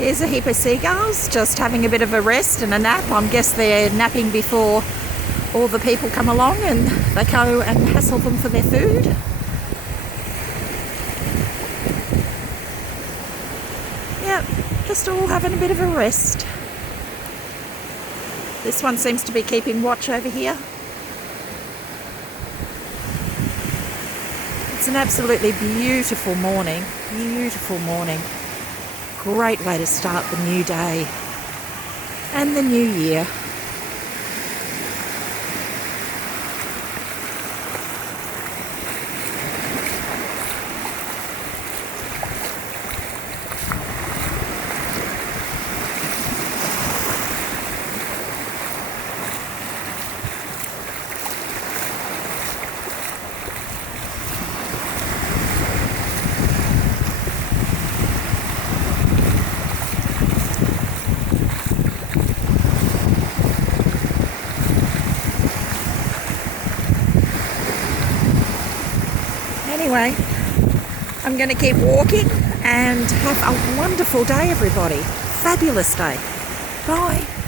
Here's a heap of seagulls just having a bit of a rest and a nap. I guess they're napping before all the people come along and they go and hassle them for their food. Yep, just all having a bit of a rest. This one seems to be keeping watch over here. It's an absolutely beautiful morning. Beautiful morning. Great way to start the new day and the new year. Anyway, I'm going to keep walking and have a wonderful day, everybody. Fabulous day. Bye.